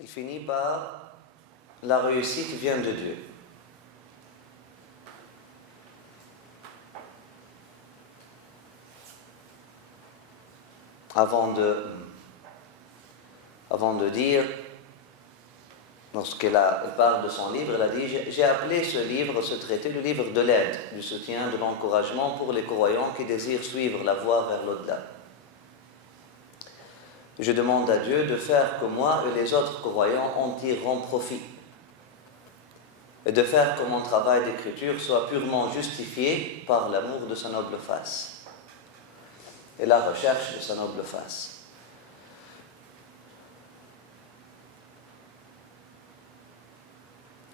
il finit par la réussite vient de Dieu. Avant de dire, lorsqu'elle parle de son livre, elle a dit « J'ai appelé ce livre, ce traité, le livre de l'aide, du soutien, de l'encouragement pour les croyants qui désirent suivre la voie vers l'au-delà. Je demande à Dieu de faire que moi et les autres croyants en tireront profit et de faire que mon travail d'écriture soit purement justifié par l'amour de sa noble face et la recherche de sa noble face. »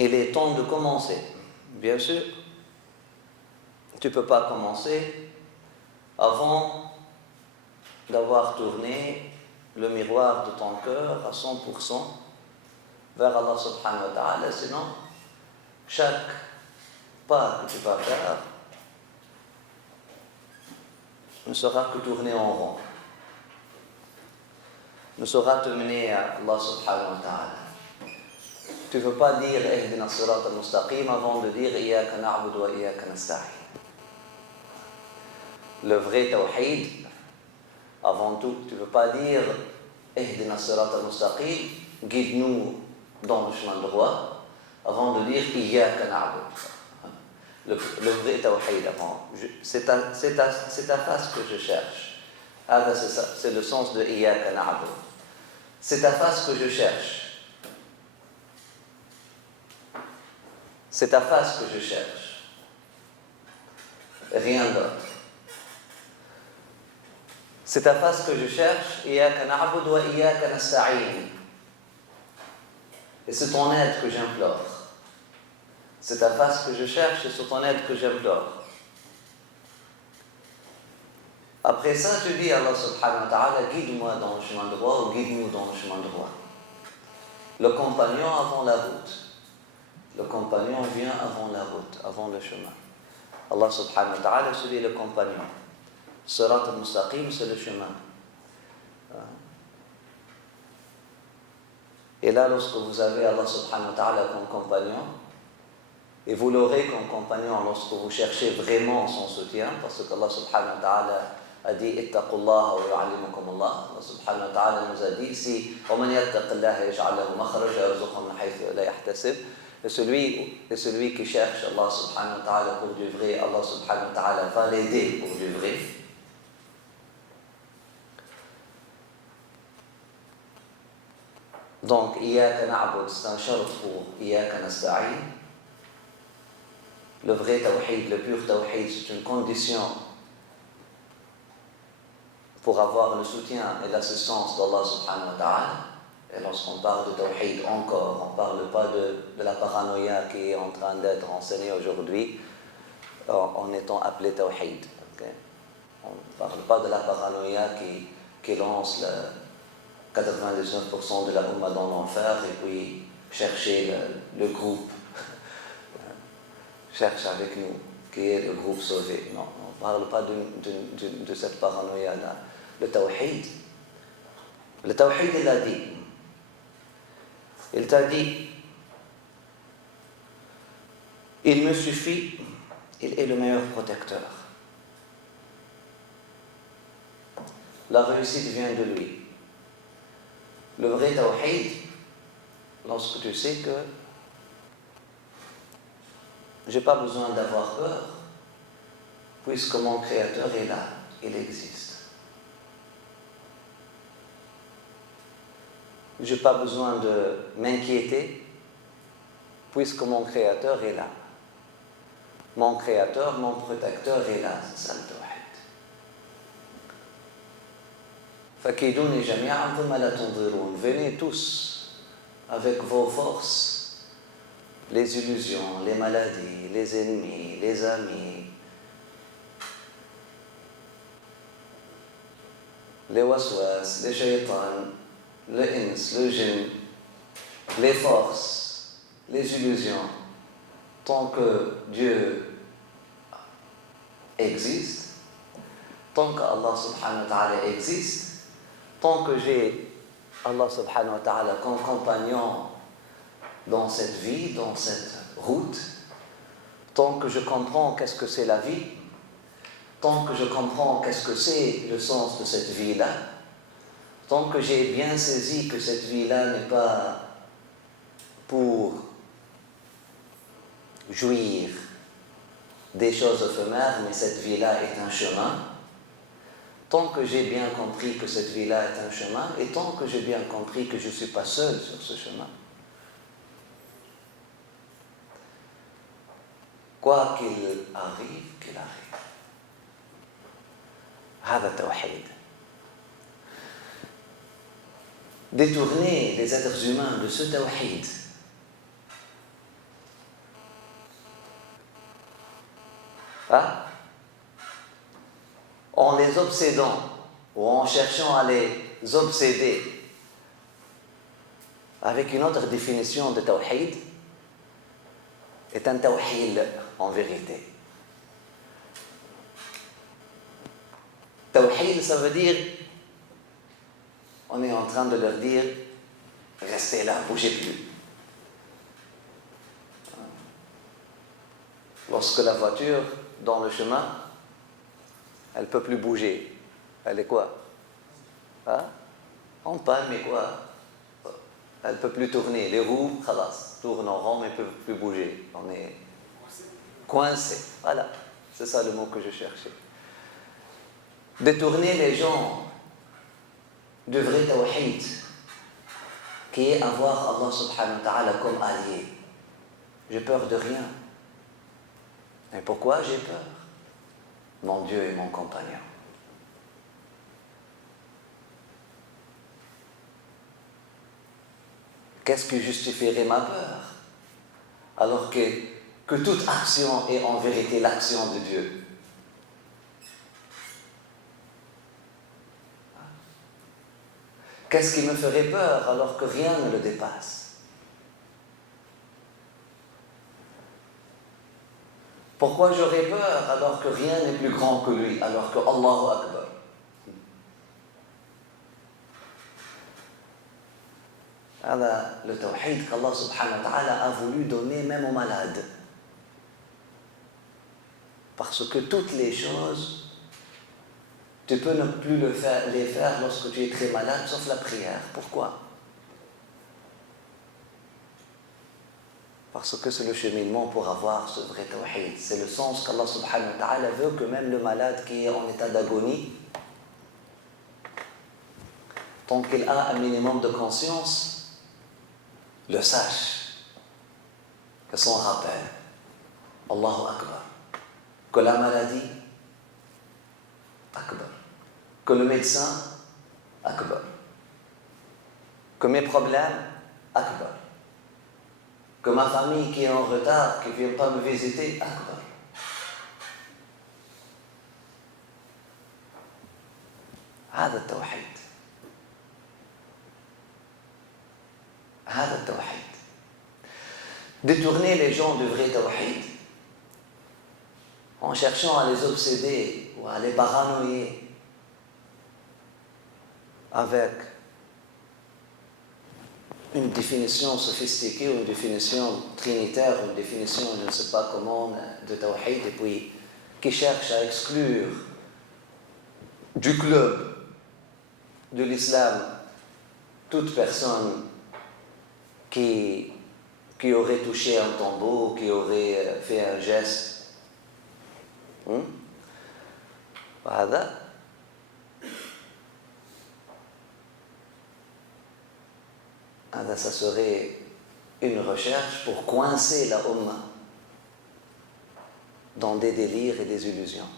Il est temps de commencer. Bien sûr, tu ne peux pas commencer avant d'avoir tourné le miroir de ton cœur à 100% vers Allah subhanahu wa ta'ala, sinon chaque pas que tu vas faire ne sera que tourner en rond, ne saura te mener à Allah subhanahu wa ta'ala. Tu ne veux pas dire Ihdina as-sirat al-mustaqim avant de dire Iyaka na'budu wa Iyaka nasta'in. Le vrai tawhid, avant tout, tu ne veux pas dire Ihdina as-sirat al-mustaqim, guide-nous dans le chemin droit, avant de dire Iyaka na'budu. Le vrai tawhid avant. C'est ta face que je cherche. Ah, c'est ça, c'est le sens de Iyaka na'budu. C'est ta face que je cherche. C'est ta face que je cherche. Rien d'autre. C'est ta face que je cherche. Iyaka na'budu wa Iyaka nasta'in. Et c'est ton aide que j'implore. C'est ta face que je cherche et c'est ton aide que j'implore. Après ça, tu dis à Allah subhanahu wa ta'ala, guide-moi dans le chemin droit ou guide-nous dans le chemin droit. Le compagnon avant la route. Le compagnon vient avant la route, avant le chemin. Allah subhanahu wa ta'ala, c'est le compagnon. Sirat al-mustaqim, c'est le chemin. Et là, lorsque vous avez Allah subhanahu wa ta'ala comme compagnon, et vous l'aurez comme compagnon lorsque vous cherchez vraiment son soutien, parce qu'Allah subhanahu wa ta'ala a dit ittaqullaha wa yu'allimukum Allah. Allah subhanahu wa ta'ala nous a dit si وَمَنْ يَتَّقِ اللَّهَ يَجْعَلْ لَهُ مَخْرَجًا وَيَرْزُقْهُ مِنْ حَيْثُ لَا يَحْتَسِبُ. Et celui qui cherche Allah subhanahu wa ta'ala pour du vrai, Allah subhanahu wa ta'ala va l'aider pour du vrai. Donc, Iyaka na'bud, c'est un shart pour Iyaka nasta'in. Le vrai tawhid, le pur tawhid, c'est une condition pour avoir le soutien et l'assistance d'Allah subhanahu wa ta'ala. Et lorsqu'on parle de tawhid encore, on ne parle pas de la paranoïa qui est en train d'être enseignée aujourd'hui en étant appelée tawhid. Okay? On ne parle pas de la paranoïa qui lance 99% de la Ummah dans l'enfer et puis chercher le groupe, cherche avec nous, qui est le groupe sauvé. Non, on ne parle pas de cette paranoïa-là. Le tawhid, il a dit. Il t'a dit, il me suffit, il est le meilleur protecteur. La réussite vient de lui. Le vrai tawhid, lorsque tu sais que je n'ai pas besoin d'avoir peur, puisque mon Créateur est là, il existe. Je n'ai pas besoin de m'inquiéter, puisque mon Créateur est là. Mon Créateur, mon protecteur est là, c'est ça le tawhid. فَكِيدُونِ جَمِيعًا ثُمَّ لَا تُنظِرُونَ. Venez tous avec vos forces, les illusions, les maladies, les ennemis, les amis, les waswas, les shaitans, le ins, le jinn, les forces, les illusions, tant que Dieu existe, tant que Allah subhanahu wa ta'ala existe, tant que j'ai Allah subhanahu wa ta'ala comme compagnon dans cette vie, dans cette route, tant que je comprends qu'est-ce que c'est la vie, tant que je comprends qu'est-ce que c'est le sens de cette vie-là, tant que j'ai bien saisi que cette vie-là n'est pas pour jouir des choses éphémères, mais cette vie-là est un chemin, tant que j'ai bien compris que cette vie-là est un chemin, et tant que j'ai bien compris que je ne suis pas seul sur ce chemin, quoi qu'il arrive, qu'il arrive. هذا التوحيد. Détourner les êtres humains de ce tawhid, en les obsédant ou en cherchant à les obséder avec une autre définition de tawhid, est un tawhid en vérité. Tawhid, ça veut dire, on est en train de leur dire, restez là, bougez plus. Lorsque la voiture, dans le chemin, elle ne peut plus bouger, elle est quoi? En panne, mais quoi? Elle ne peut plus tourner, les roues, khalas, tournent en rond, mais ne peuvent plus bouger. On est coincé. Voilà, c'est ça le mot que je cherchais. Détourner les gens du vrai tawhid, qui est avoir Allah subhanahu wa ta'ala comme allié. J'ai peur de rien. Mais pourquoi j'ai peur? Mon Dieu est mon compagnon. Qu'est-ce qui justifierait ma peur? Alors que toute action est en vérité l'action de Dieu. Qu'est-ce qui me ferait peur alors que rien ne le dépasse? Pourquoi j'aurais peur alors que rien n'est plus grand que lui, alors que Allahu Akbar? Le tawhid qu'Allah subhanahu wa ta'ala a voulu donner même aux malades. Parce que toutes les choses, tu peux ne plus les faire lorsque tu es très malade, sauf la prière. Pourquoi? Parce que c'est le cheminement pour avoir ce vrai tawhid. C'est le sens qu'Allah subhanahu wa ta'ala veut que même le malade qui est en état d'agonie, tant qu'il a un minimum de conscience, le sache, que son rappel, Allahu Akbar, que la maladie, Akbar, que le médecin, Akbar, que mes problèmes, Akbar, que ma famille qui est en retard, qui ne vient pas me visiter, Akbar. هذا التوحيد. هذا التوحيد. Détourner les gens du vrai tawhid en cherchant à les obséder ou à les paranoïer avec une définition sophistiquée, une définition trinitaire, une définition, je ne sais pas comment, de tawhid, et puis qui cherche à exclure du club de l'islam toute personne qui aurait touché un tombeau, qui aurait fait un geste. Voilà. Ça serait une recherche pour coincer la Ummah dans des délires et des illusions.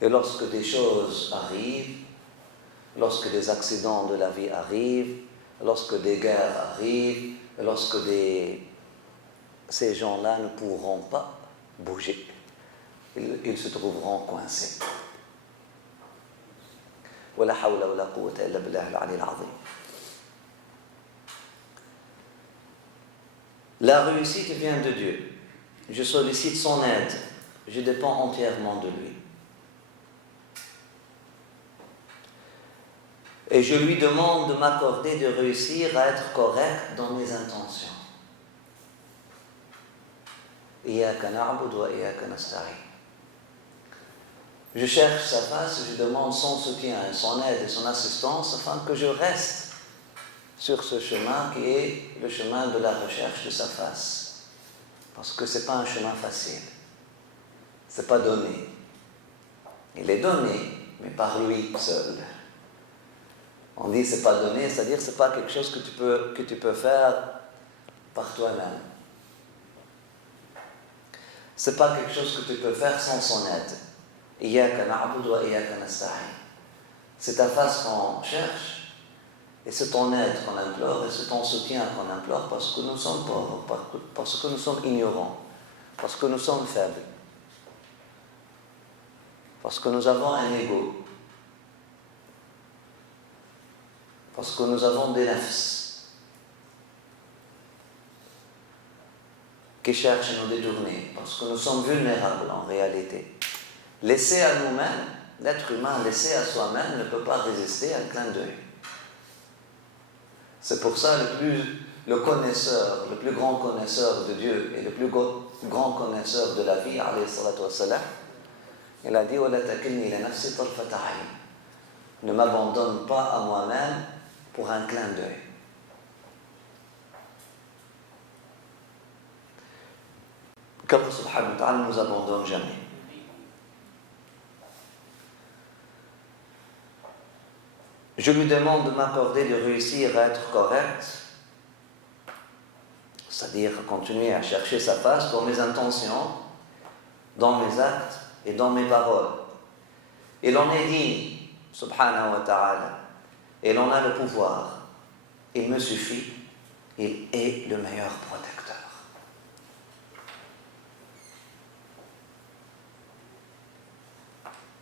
Et lorsque des choses arrivent, lorsque des accidents de la vie arrivent, lorsque des guerres arrivent, lorsque ces gens-là ne pourront pas bouger, ils se trouveront coincés. ولا حول ولا قوة إلا بالله العلي العظيم. La réussite vient de Dieu. Je sollicite son aide. Je dépends entièrement de lui. Et je lui demande de m'accorder de réussir à être correct dans mes intentions. Iyaka na'budu wa iyaka nasta'in. Je cherche sa face, je demande son soutien, son aide et son assistance afin que je reste sur ce chemin qui est le chemin de la recherche de sa face. Parce que ce n'est pas un chemin facile. Ce n'est pas donné. Il est donné, mais par lui seul. On dit c'est pas donné, c'est-à-dire que ce n'est pas quelque chose que tu peux faire par toi-même. Ce n'est pas quelque chose que tu peux faire sans son aide. Iyaka na'budu wa iyaka nasta'in. C'est ta face qu'on cherche, et c'est ton aide qu'on implore, et c'est ton soutien qu'on implore, parce que nous sommes pauvres, parce que nous sommes ignorants, parce que nous sommes faibles, parce que nous avons un ego, parce que nous avons des nafs qui cherchent à nous détourner, parce que nous sommes vulnérables en réalité. Laissé à nous-mêmes, l'être humain laissé à soi-même ne peut pas résister à un clin d'œil. C'est pour ça le connaisseur, le plus grand connaisseur de Dieu et le plus grand connaisseur de la vie, alayhi salatu wassalam, il a dit وَلَا تَكِلْنِي لَنَفْسِي طَرْفَةَ عَيْنٍ. Ne m'abandonne pas à moi-même pour un clin d'œil. Qu'Allah subhanahu wa ta'ala ne nous abandonne jamais. Je lui demande de m'accorder de réussir à être correct, c'est-à-dire continuer à chercher sa face dans mes intentions, dans mes actes et dans mes paroles. Il en est digne, subhanahu wa ta'ala, et il en a le pouvoir. Il me suffit, il est le meilleur protecteur.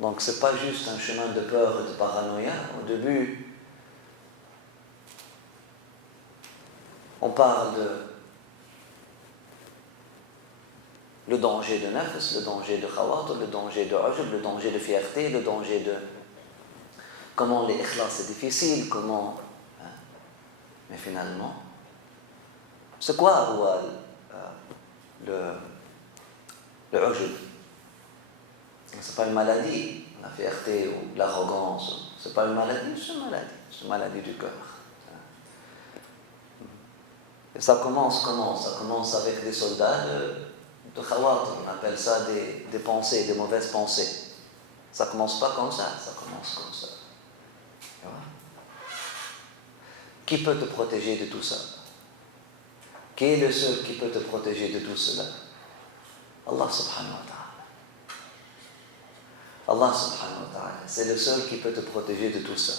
Donc ce n'est pas juste un chemin de peur et de paranoïa. Au début, on parle de le danger de nafs, le danger de khawatir, le danger de ujub, le danger de fierté, le danger de comment les ikhlas c'est difficile, comment... Hein? Mais finalement, c'est quoi le ujub? C'est pas une maladie, la fierté ou l'arrogance. C'est pas une maladie, c'est une maladie. C'est une maladie du cœur. Et ça commence comment? Ça commence avec des soldats de khawatir. On appelle ça des pensées, des mauvaises pensées. Ça commence pas comme ça commence comme ça. Qui peut te protéger de tout ça? Qui est le seul qui peut te protéger de tout cela? Allah subhanahu wa ta'ala. Allah subhanahu wa ta'ala, c'est le seul qui peut te protéger de tout ça.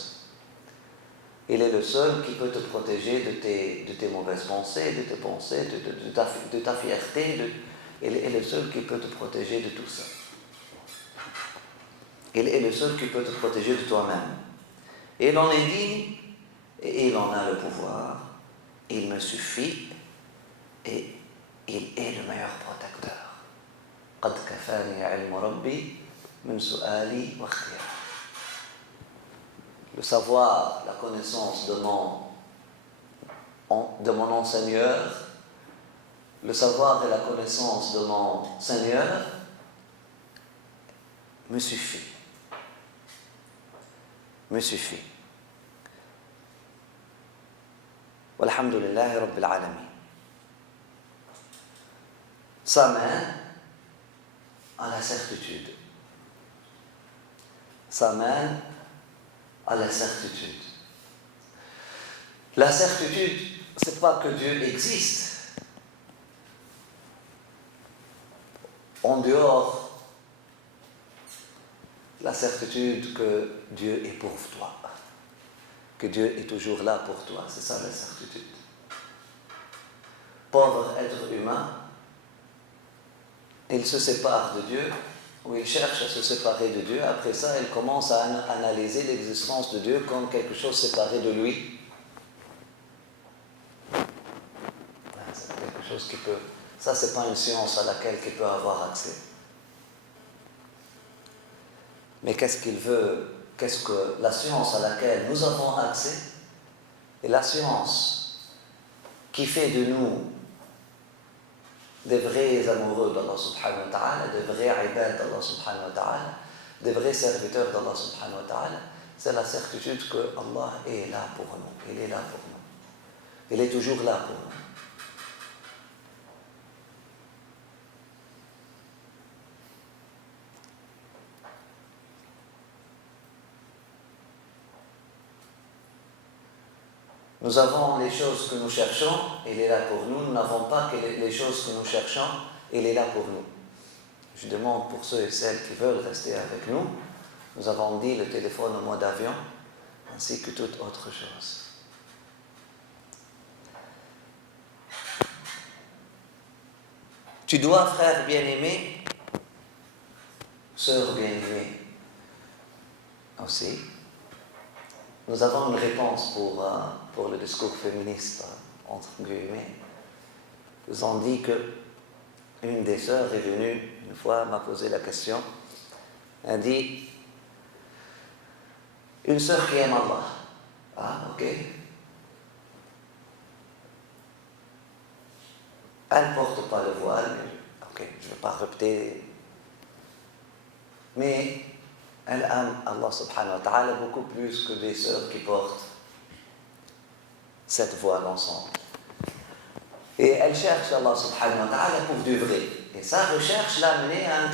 Il est le seul qui peut te protéger de tes mauvaises pensées, de tes pensées, de ta fierté. Il est le seul qui peut te protéger de tout ça. Il est le seul qui peut te protéger de toi-même. Et il en est digne, et il en a le pouvoir. Il me suffit, et il est le meilleur protecteur. قَدْ كَفَانِي عِلْمُ رَبِّي min su'ali wa ikhtiyar. Le savoir, la connaissance de mon enseigneur, le savoir et la connaissance de mon Seigneur me suffit. Me suffit. Walhamdulillahi Rabbil Alamin. Sa main a la certitude. Ça mène à la certitude. La certitude, ce n'est pas que Dieu existe. En dehors, la certitude que Dieu est pour toi. Que Dieu est toujours là pour toi. C'est ça la certitude. Pauvre être humain, il se sépare de Dieu, où il cherche à se séparer de Dieu. Après ça, il commence à analyser l'existence de Dieu comme quelque chose séparé de lui. C'est quelque chose qui peut... Ça, c'est pas une science à laquelle il peut avoir accès. Mais qu'est-ce qu'il veut qu'est-ce que la science à laquelle nous avons accès et la science qui fait de nous des vrais amoureux d'Allah subhanahu wa ta'ala, des vrais ibad d'Allah subhanahu wa ta'ala, des vrais serviteurs d'Allah subhanahu wa ta'ala, c'est la certitude que Allah est là pour nous, il est là pour nous, il est toujours là pour nous. Nous avons les choses que nous cherchons, il est là pour nous. Nous n'avons pas que les choses que nous cherchons, il est là pour nous. Je demande pour ceux et celles qui veulent rester avec nous, nous avons dit le téléphone au mode avion, ainsi que toute autre chose. Tu dois, frère bien-aimé, sœur bien-aimée, aussi. Nous avons une réponse pour le discours féministe, entre guillemets. Ils ont dit que une des sœurs est venue, une fois, m'a posé la question. Elle dit, une sœur qui aime Allah. Ah, ok. Elle ne porte pas le voile, mais, ok, je ne vais pas répéter. Mais elle aime Allah subhanahu wa ta'ala beaucoup plus que des sœurs qui portent cette voile ensemble. Et elle cherche Allah subhanahu wa ta'ala pour du vrai. Et sa recherche l'a menée à une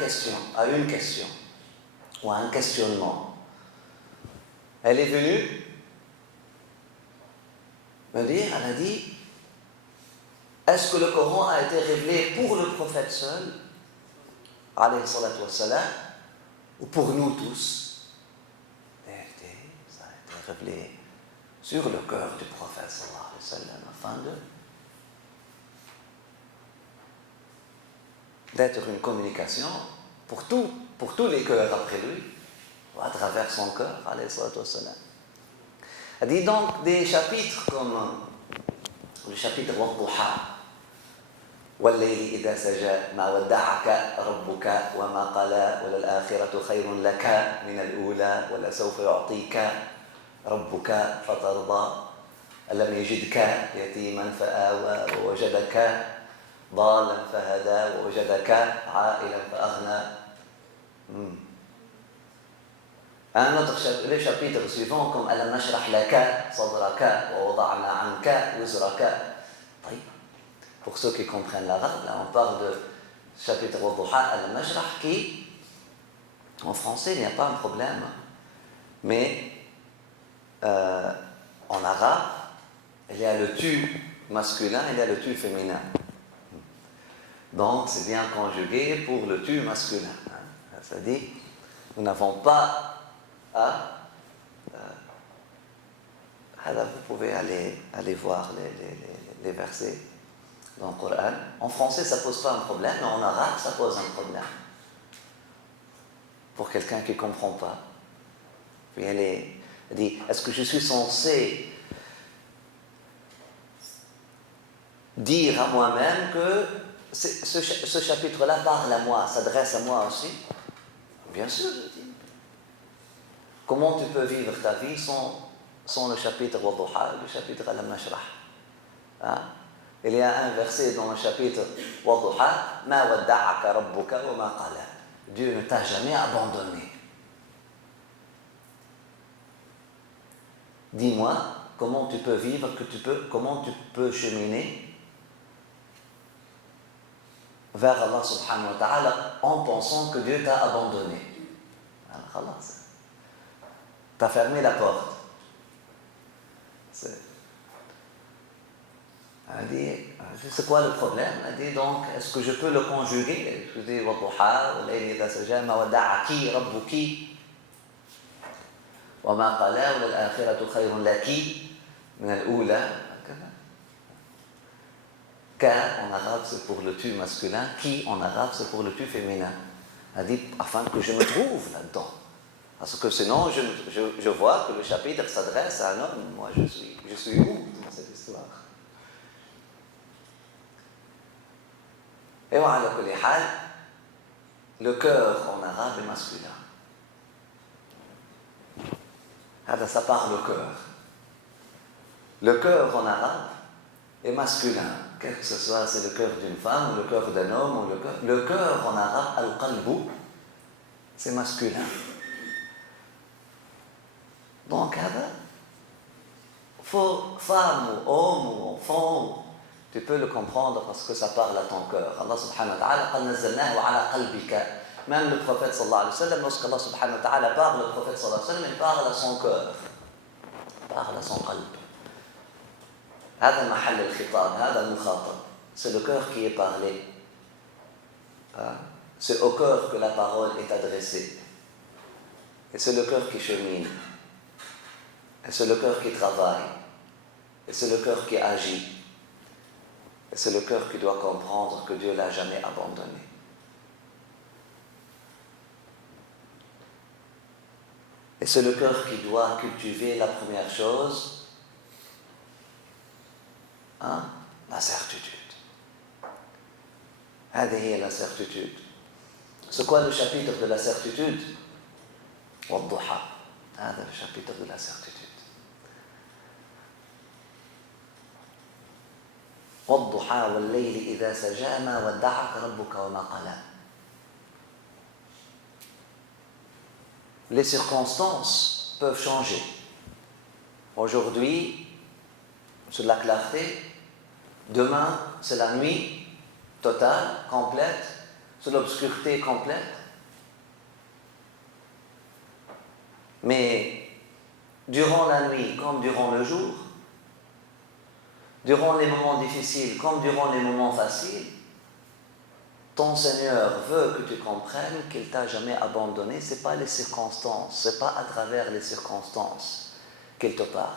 question, ou à un questionnement. Elle est venue me dire, elle a dit, est-ce que le Coran a été révélé pour le prophète seul, alayhi salatu wassalam, ou pour nous tous? Et ça a été révélé sur le cœur du prophète sallallahu alayhi wa sallam, afin d'être une communication pour tous les cœurs après lui, à travers son cœur, alayhi salatu wassalam. Elle dit donc des chapitres comme le chapitre Wadduha, والليل إذا سجى ما ودعك ربك وما قلى وللآخرة خير لك من الأولى ولسوف يعطيك ربك فترضى ألم يجدك يتيما فآوى ووجدك ضالا فهدى ووجدك عائلا فأغنى. Un autre les chapitres suivants comme ألم نشرح لك صدرك ووضعنا عنك وزرك. طيب. Pour ceux qui comprennent l'arabe, là on parle de chapitre Wadduha al-Najrah qui, en français, il n'y a pas un problème, mais en arabe, il y a le tu masculin et il y a le tu féminin. Donc c'est bien conjugué pour le tu masculin. Ça dit, nous n'avons pas à... vous pouvez aller voir les versets dans le Coran. En français, ça ne pose pas un problème, mais en arabe, ça pose un problème. Pour quelqu'un qui ne comprend pas. Puis elle dit, est-ce que je suis censé dire à moi-même que ce chapitre-là parle à moi, s'adresse à moi aussi? Bien sûr, je dis. Comment tu peux vivre ta vie sans le chapitre Wadduha, le chapitre Alam Nashrah? Hein? Il y a un verset dans le chapitre Wadduha, Ma wadda'aka rabbuka wa ma qala. Dieu ne t'a jamais abandonné. Dis-moi, comment tu peux vivre, comment tu peux cheminer vers Allah subhanahu wa ta'ala en pensant que Dieu t'a abandonné. Alors, t'as fermé la porte. Elle dit, c'est quoi le problème? Elle dit donc, est-ce que je peux le conjuguer? Je dis, Wadduha, والليل إذا سجى ما ودعك ربك وما قلى وللآخرة خير لك من الأولى. Ka en arabe c'est pour le tu masculin, qui en arabe c'est pour le tu féminin. Elle dit, afin que je me trouve là-dedans. Parce que sinon, je vois que le chapitre s'adresse à un homme. Moi, je suis où dans cette histoire? Et voilà, le cœur en arabe est masculin. Ça parle au cœur. Le cœur en arabe est masculin, quel que ce soit, c'est le cœur d'une femme, ou le cœur d'un homme, ou le cœur en arabe, al-qalbu, c'est masculin. Donc, femme ou homme ou enfant, tu peux le comprendre parce que ça parle à ton cœur. Allah subhanahu wa ta'ala, قَدْ نَزَّلْنَاهُ عَلَى قَلْبِكَ. Même le prophète sallallahu alayhi wa sallam, lorsqu'Allah subhanahu wa ta'ala parle, le prophète sallallahu alayhi wa sallam, il parle à son cœur. Il parle à son qalb. هذا محل الخطاب, هذا المخاطب. C'est le cœur qui est parlé. C'est au cœur que la parole est adressée. Et c'est le cœur qui chemine. Et c'est le cœur qui travaille. Et c'est le cœur qui agit. Et c'est le cœur qui doit comprendre que Dieu ne l'a jamais abandonné. Et c'est le cœur qui doit cultiver la première chose, la certitude. هذه هي la certitude. C'est quoi le chapitre de la certitude? والضحى. هذا le chapitre de la certitude. والضحى والليل إذا سجى ما ودعك ربك وما قلى. Les circonstances peuvent changer. Aujourd'hui, c'est de la clarté. Demain, c'est la nuit totale, complète. C'est l'obscurité complète. Mais durant la nuit comme durant le jour, durant les moments difficiles comme durant les moments faciles, ton Seigneur veut que tu comprennes qu'il ne t'a jamais abandonné. Ce n'est pas les circonstances, ce n'est pas à travers les circonstances qu'il te parle.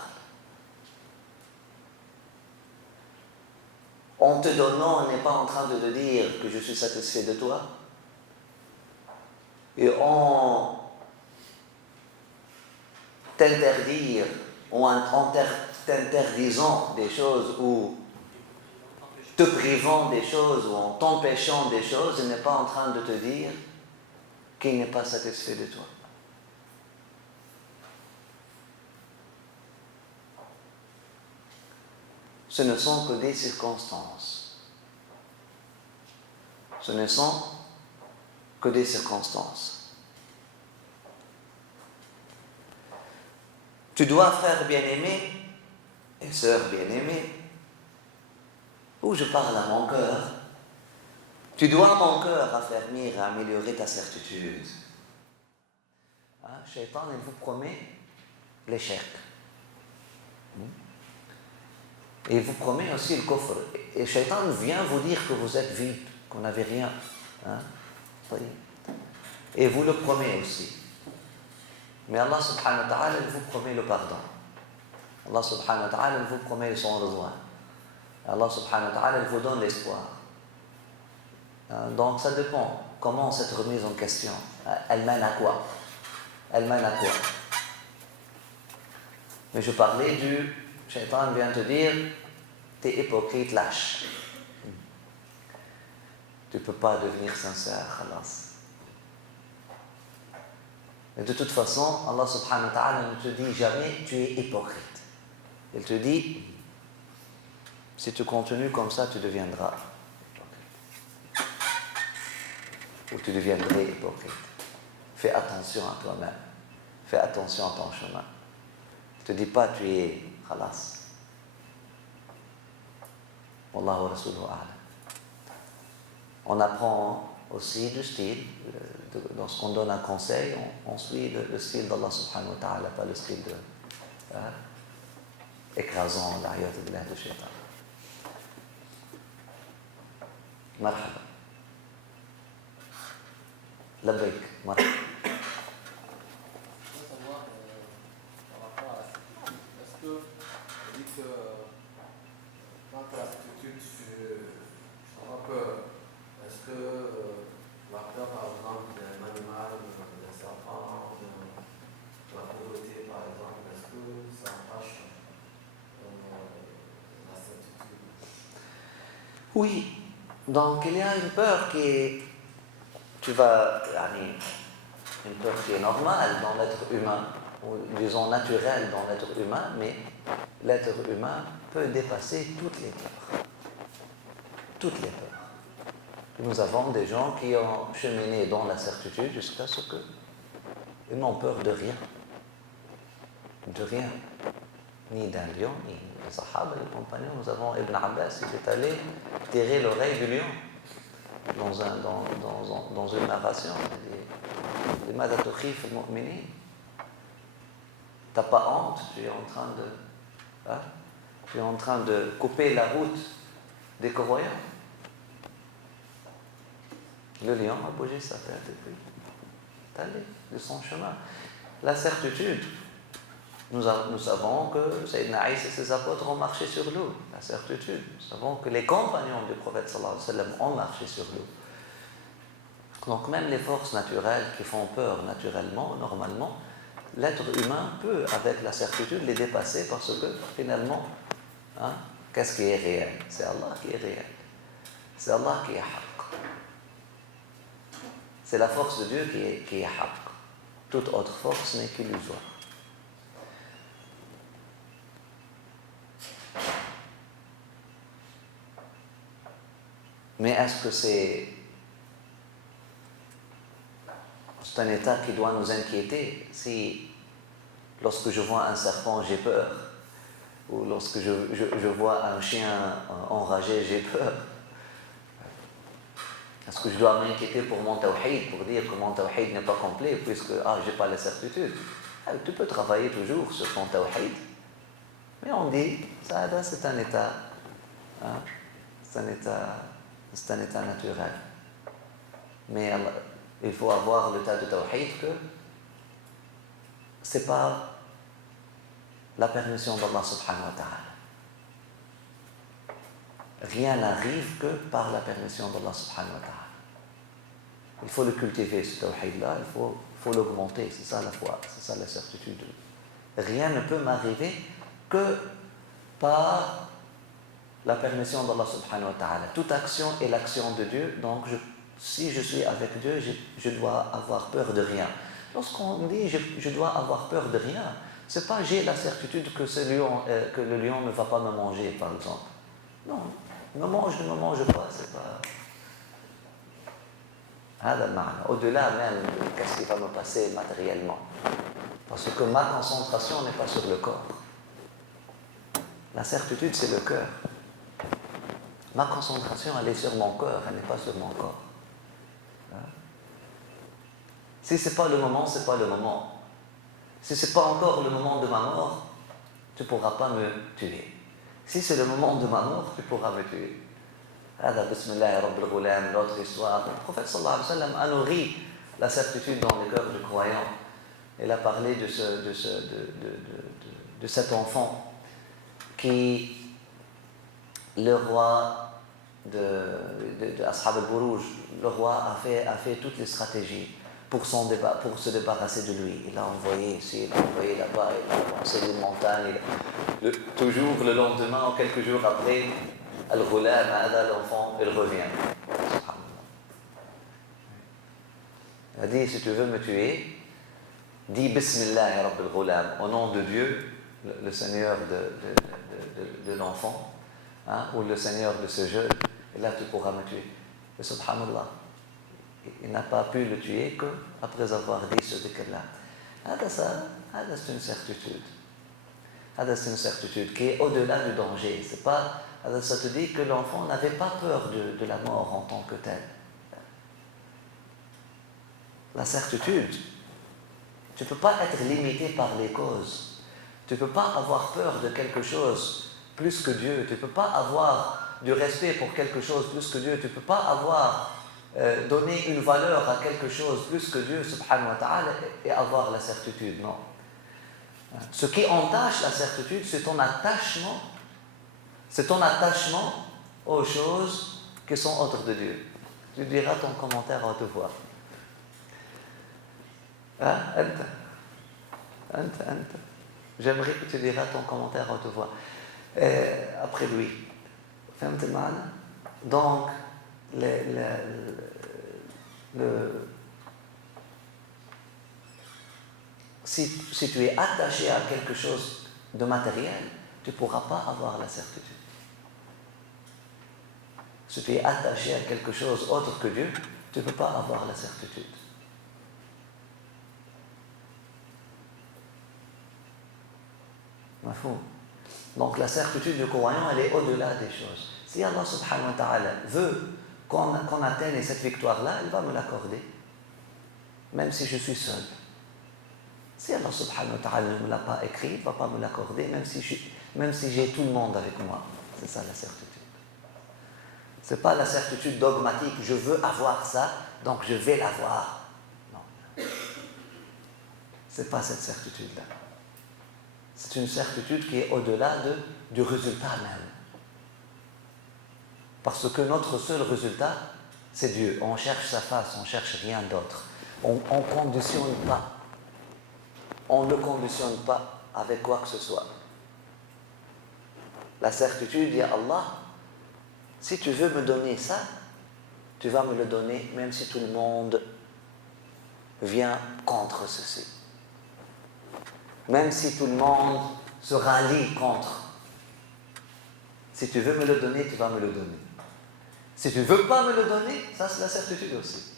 En te donnant, on n'est pas en train de te dire que je suis satisfait de toi. Et en t'interdire ou en t'interdisant des choses ou te privant des choses ou en t'empêchant des choses, il n'est pas en train de te dire qu'il n'est pas satisfait de toi. Ce ne sont que des circonstances. Ce ne sont que des circonstances. Tu dois, frère bien-aimé et sœur bien-aimée, où je parle à mon cœur, tu dois, mon cœur, affermir et améliorer ta certitude. Shaitan, il vous promet l'échec. Et il vous promet aussi le coffre. Et Shaitan vient vous dire que vous êtes vide, qu'on n'avait rien. Et vous le promet aussi. Mais Allah subhanahu wa ta'ala, il vous promet le pardon. Allah subhanahu wa ta'ala, il vous promet son ridwan. Allah subhanahu wa ta'ala, il vous donne l'espoir. Donc ça dépend. Comment cette remise en question, elle mène à quoi? Elle mène à quoi? Mais je parlais du Shaitan vient te dire, t'es hypocrite, lâche. Tu ne peux pas devenir sincère, khalas. Mais de toute façon, Allah subhanahu wa ta'ala ne te dit jamais tu es hypocrite. Il te dit, si tu continues comme ça, tu deviendras hypocrite. Ou tu deviendrais hypocrite. Fais attention à toi-même. Fais attention à ton chemin. Ne te dis pas tu es khalas. Wallahu wa rasuluhu a'lam. On apprend aussi du style. Lorsqu'on donne un conseil, on suit le style d'Allah subhanahu wa ta'ala, pas le style écrasant, l'ayat billah de shaitan. Marhaba. Labbaik, marhaba. Est-ce que vous dites que quand tu as la certitude, tu n'auras peur? Est-ce que la peur, par exemple, d'un animal, d'un serpent, de la pauvreté, par exemple, est-ce que ça empêche la certitude? Oui, donc il y a une peur qui une peur qui est normale dans l'être humain. ou disons naturel dans l'être humain, mais l'être humain peut dépasser toutes les peurs. Toutes les peurs. Nous avons des gens qui ont cheminé dans la certitude jusqu'à ce qu'ils n'ont peur de rien. De rien. Ni d'un lion, ni des sahaba, les compagnons. Nous avons Ibn Abbas, il est allé tirer l'oreille du lion dans une narration. Il dit, t'as pas honte, tu es en train de couper la route des croyants. Le lion a bougé sa tête et puis est allé de son chemin. La certitude, nous savons que Sayyidina Isa et ses apôtres ont marché sur l'eau. La certitude, nous savons que les compagnons du prophète sallallahu alayhi wa sallam ont marché sur l'eau. Donc même les forces naturelles qui font peur naturellement, normalement, l'être humain peut, avec la certitude, les dépasser parce que finalement, qu'est-ce qui est réel? C'est Allah qui est réel. C'est Allah qui est haqq. C'est la force de Dieu qui est haqq. Toute autre force n'est qu'illusoire. Mais est-ce que c'est un état qui doit nous inquiéter? Si lorsque je vois un serpent, j'ai peur, ou lorsque je vois un chien enragé, j'ai peur, est-ce que je dois m'inquiéter pour mon tawhid, pour dire que mon tawhid n'est pas complet, puisque je n'ai pas la certitude? Tu peux travailler toujours sur ton tawhid, mais on dit, ça c'est un état, c'est un état naturel. Mais il faut avoir l'état de tawhid que ce n'est pas la permission d'Allah subhanahu wa ta'ala. Rien n'arrive que par la permission d'Allah subhanahu wa ta'ala. Il faut le cultiver, ce tawhid-là, il faut l'augmenter, c'est ça la foi, c'est ça la certitude. Rien ne peut m'arriver que par la permission d'Allah subhanahu wa ta'ala. Toute action est l'action de Dieu, donc si je suis avec Dieu, je dois avoir peur de rien. Lorsqu'on dit je dois avoir peur de rien, c'est pas j'ai la certitude que le lion ne va pas me manger, par exemple. Non, ne me mange pas, c'est pas... Au-delà même de qu'est-ce qui va me passer matériellement. Parce que ma concentration n'est pas sur le corps. La certitude, c'est le cœur. Ma concentration, elle est sur mon cœur, elle n'est pas sur mon corps. Si ce n'est pas le moment, ce n'est pas le moment. Si ce n'est pas encore le moment de ma mort, tu ne pourras pas me tuer. Si c'est le moment de ma mort, tu pourras me tuer. Bismillah Rabbil Ghulam, l'autre histoire. Le prophète sallallahu alayhi wa sallam a nourri la certitude dans le cœur du croyant. Il a parlé de cet enfant qui, le roi de Ashab al-Buruj, le roi a fait toutes les stratégies pour se débarrasser de lui. Il l'a envoyé ici, il l'a envoyé là-bas, il a avancé les montagnes. Toujours le lendemain, ou quelques jours après, Al-Ghulam, l'enfant, il revient. Il a dit, si tu veux me tuer, dis Bismillah Rabbil Ghulam, au nom de Dieu, le Seigneur de l'enfant, ou le Seigneur de ce jeune, et là tu pourras me tuer. Et subhanallah, il n'a pas pu le tuer qu'après avoir dit ce dhikr-là. C'est une certitude. C'est une certitude qui est au-delà du danger. C'est pas, ça te dit que l'enfant n'avait pas peur de la mort en tant que telle. La certitude, tu ne peux pas être limité par les causes. Tu ne peux pas avoir peur de quelque chose plus que Dieu. Tu ne peux pas avoir du respect pour quelque chose plus que Dieu. Tu ne peux pas avoir donné une valeur à quelque chose plus que Dieu, subhanahu wa ta'ala, et avoir la certitude. Non. Ce qui entache la certitude, c'est ton attachement. C'est ton attachement aux choses qui sont autres de Dieu. Tu diras ton commentaire à haute voix. J'aimerais que tu diras ton commentaire à haute voix. Après lui. Donc, si tu es attaché à quelque chose de matériel, tu ne pourras pas avoir la certitude. Si tu es attaché à quelque chose autre que Dieu, tu ne peux pas avoir la certitude. Donc la certitude du croyant, elle est au-delà des choses. Si Allah subhanahu wa ta'ala veut qu'on atteigne cette victoire-là, il va me l'accorder, même si je suis seul. Si Allah subhanahu wa ta'ala ne me l'a pas écrit, il ne va pas me l'accorder, même si j'ai tout le monde avec moi. C'est ça la certitude. Ce n'est pas la certitude dogmatique, je veux avoir ça, donc je vais l'avoir. Non. Ce n'est pas cette certitude-là. C'est une certitude qui est au-delà du résultat même. Parce que notre seul résultat, c'est Dieu. On cherche sa face, on ne cherche rien d'autre. On ne conditionne pas. On ne conditionne pas avec quoi que ce soit. La certitude, dit Allah, si tu veux me donner ça, tu vas me le donner même si tout le monde vient contre ceci. Même si tout le monde se rallie contre. Si tu veux me le donner, tu vas me le donner. Si tu ne veux pas me le donner, ça c'est la certitude aussi.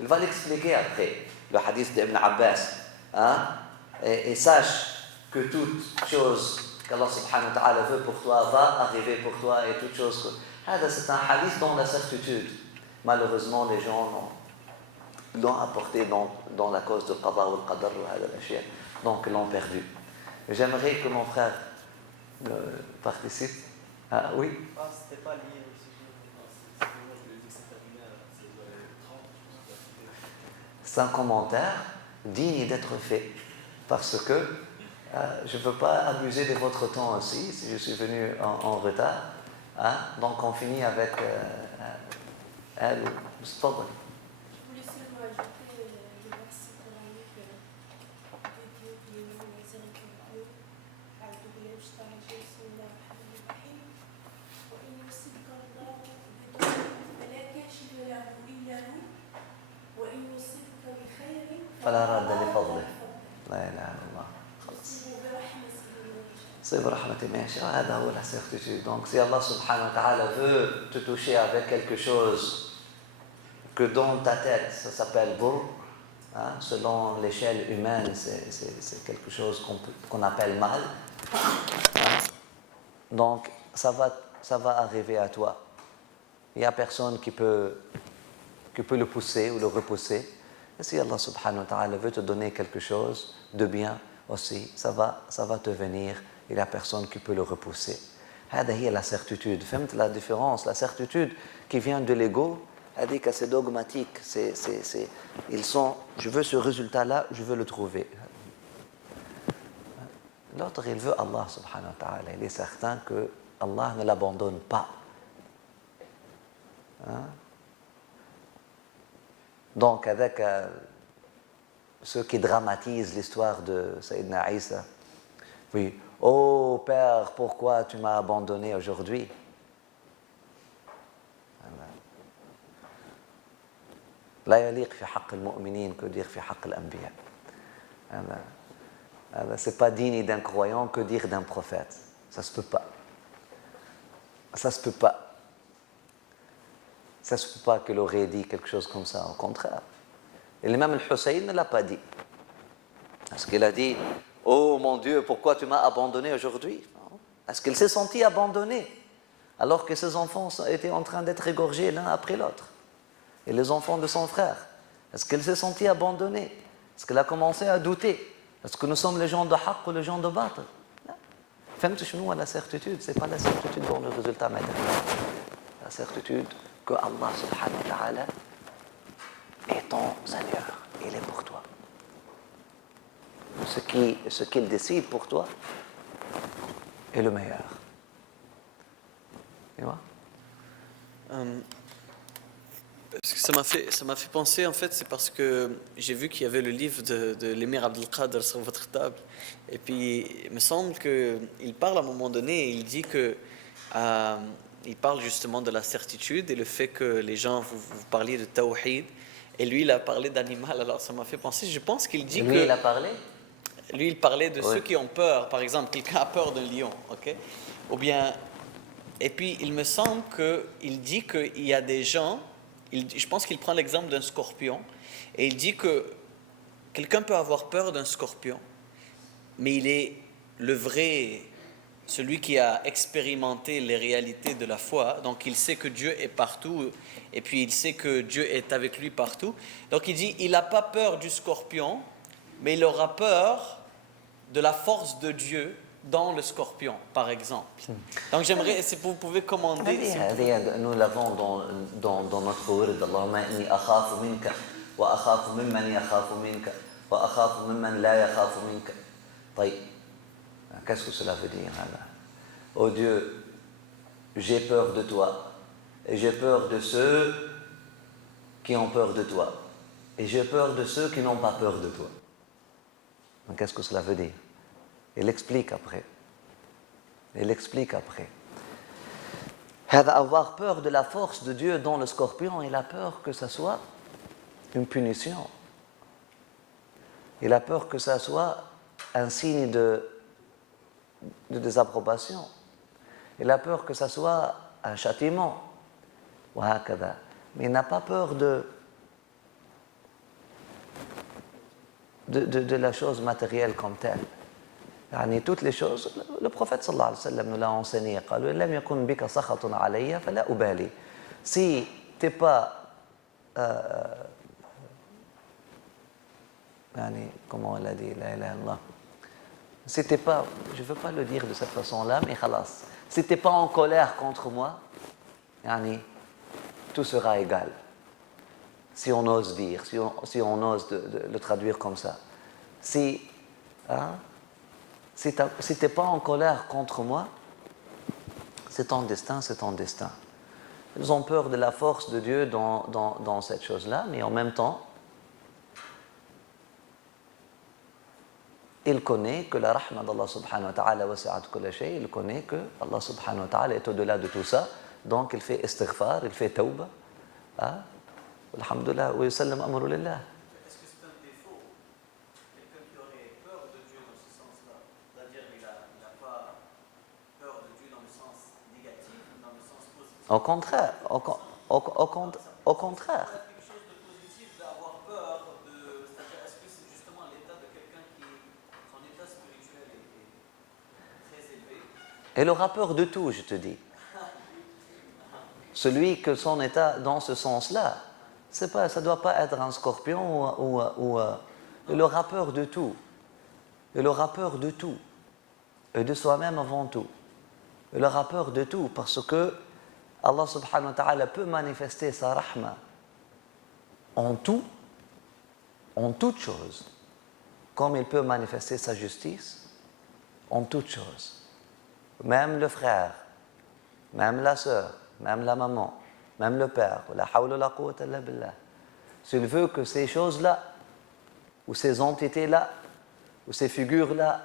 Il va l'expliquer après, le hadith d'Ibn Abbas. Et sache que toute chose qu'Allah subhanahu wa ta'ala veut pour toi va arriver pour toi et toute chose. C'est un hadith dans la certitude. Malheureusement, les gens l'ont apporté dans la cause de Qada ou Qadar, donc l'ont perdu. J'aimerais que mon frère participe. Ah oui? C'était pas lié au sujet. C'est un commentaire digne d'être fait. Parce que je ne veux pas abuser de votre temps aussi, si je suis venu en retard. Donc on finit avec elle ou Mustafa. Je voulais seulement ajouter le verset coranique de Dieu qui est miséricordieux. أعوذ بالله من الشيطان الرجيم بسم الله الرحمن الرحيم وإن يصبك الله بضر فلا كاشف له إلا هو وإن يصبك بخير فلا راد لفضله لا إله إلا الله يصيب برحمته من يشاء. C'est برحمته من يشاء. هذا هو la certitude. Donc si Allah subhanahu wa ta'ala veut te toucher avec quelque chose que dans ta tête, ça s'appelle bourg, selon l'échelle humaine, c'est quelque chose qu'on appelle mal. Donc, ça va arriver à toi. Il n'y a personne qui peut le pousser ou le repousser. Et si Allah subhanahu wa ta'ala veut te donner quelque chose de bien aussi, ça va te venir. Il n'y a personne qui peut le repousser. هذه هي la certitude. Faites la différence. La certitude qui vient de l'ego, c'est dogmatique. Je veux ce résultat-là, je veux le trouver. L'autre, il veut Allah subhanahu wa ta'ala. Il est certain que Allah ne l'abandonne pas. Donc, avec ceux qui dramatisent l'histoire de Sayyidina Isa, oui, oh Père, pourquoi tu m'as abandonné aujourd'hui? لا يليق في حق المؤمنين que dire في حق الأنبياء. C'est pas digne d'un croyant que dire d'un prophète. Ça se peut pas. Ça se peut pas. Ça se peut pas qu'il aurait dit quelque chose comme ça. Au contraire. Et l'imam al-Hussein ne l'a pas dit. Parce qu'il a dit, oh mon Dieu, pourquoi tu m'as abandonné aujourd'hui? Est-ce qu'il s'est senti abandonné alors que ses enfants étaient en train d'être égorgés l'un après l'autre? Et les enfants de son frère, est-ce qu'il s'est senti abandonné? Est-ce qu'il a commencé à douter? Est-ce que nous sommes les gens de haqq ou les gens de batil? فهمت شنو la certitude? C'est pas la certitude dans le résultat matériel. La certitude que Allah subhanahu wa ta'ala est ton Seigneur, il est pour toi. Ce qu'il décide pour toi est le meilleur. Tu vois? Parce que ça m'a fait penser, en fait, c'est parce que j'ai vu qu'il y avait le livre de l'émir Abdelkader sur votre table. Et puis, il me semble qu'il parle à un moment donné et il dit que il parle justement de la certitude et le fait que les gens, vous parliez de tawhid, et lui, il a parlé d'animal, alors ça m'a fait penser, je pense qu'il dit Lui, que... il a parlé. Lui, il parlait de Oui. ceux qui ont peur, par exemple, quelqu'un a peur d'un lion, ok? Ou bien... Et puis, il me semble qu'il dit qu'il y a des gens, je pense qu'il prend l'exemple d'un scorpion, et il dit que quelqu'un peut avoir peur d'un scorpion, mais il est le vrai, celui qui a expérimenté les réalités de la foi, donc il sait que Dieu est partout, et puis il sait que Dieu est avec lui partout. Donc il dit, il n'a pas peur du scorpion, mais il aura peur de la force de Dieu dans le scorpion, par exemple. Donc j'aimerais, si vous pouvez commander... Nous l'avons dans notre word. Allahumma inni akhafu minka wa akhafu mimman yakhafu minka wa akhafu mimman la yakhafu minka. طيب. Qu'est-ce que cela veut dire? Oh Dieu, j'ai peur de toi et j'ai peur de ceux qui ont peur de toi et j'ai peur de ceux qui n'ont pas peur de toi. Donc, qu'est-ce que cela veut dire? Il explique après. Avoir peur de la force de Dieu dans le scorpion, il a peur que ça soit une punition. Il a peur que ça soit un signe de désapprobation. Il a peur que ça soit un châtiment. Mais il n'a pas peur de la chose matérielle comme telle. Toutes les choses, le prophète sallallahu alayhi wa sallam nous l'a enseigné. Si tu n'es pas, comment elle a dit, la ilaha illallah. Si tu n'es pas, je ne veux pas le dire de cette façon-là, mais khalas. Si tu n'es pas en colère contre moi, tout sera égal. Si on ose dire, si on ose le traduire comme ça. Si tu n'es pas en colère contre moi, c'est ton destin, c'est ton destin. Ils ont peur de la force de Dieu dans cette chose-là, mais en même temps, il connaît que la rahma d'Allah subhanahu wa ta'ala wasi'at kulla shay, il connaît que Allah subhanahu wa ta'ala est au-delà de tout ça, donc il fait istighfar, il fait tawbah, alhamdulillah, wa yusallam amru lillah. Est-ce que c'est un défaut? Quelqu'un qui aurait peur de Dieu dans ce sens-là, c'est-à-dire qu'il n'a pas peur de Dieu dans le sens négatif ou dans le sens positif? Au contraire, au contraire. Quelque chose de positif d'avoir peur de... C'est-à-dire, est-ce que c'est justement l'état de quelqu'un qui... Son état spirituel est très élevé? Il aura peur de tout, je te dis. Celui que son état dans ce sens-là, ça ne doit pas être un scorpion ou il aura peur de tout. Il aura peur de tout. Et de soi-même avant tout. Il aura peur de tout parce que Allah subhanahu wa ta'ala peut manifester sa rahma en tout, en toute chose, comme il peut manifester sa justice en toute chose. Même le frère, même la sœur, même la maman, même le père, la hawla la quwwata illa billah. S'il veut que ces choses-là, ou ces entités-là, ou ces figures-là,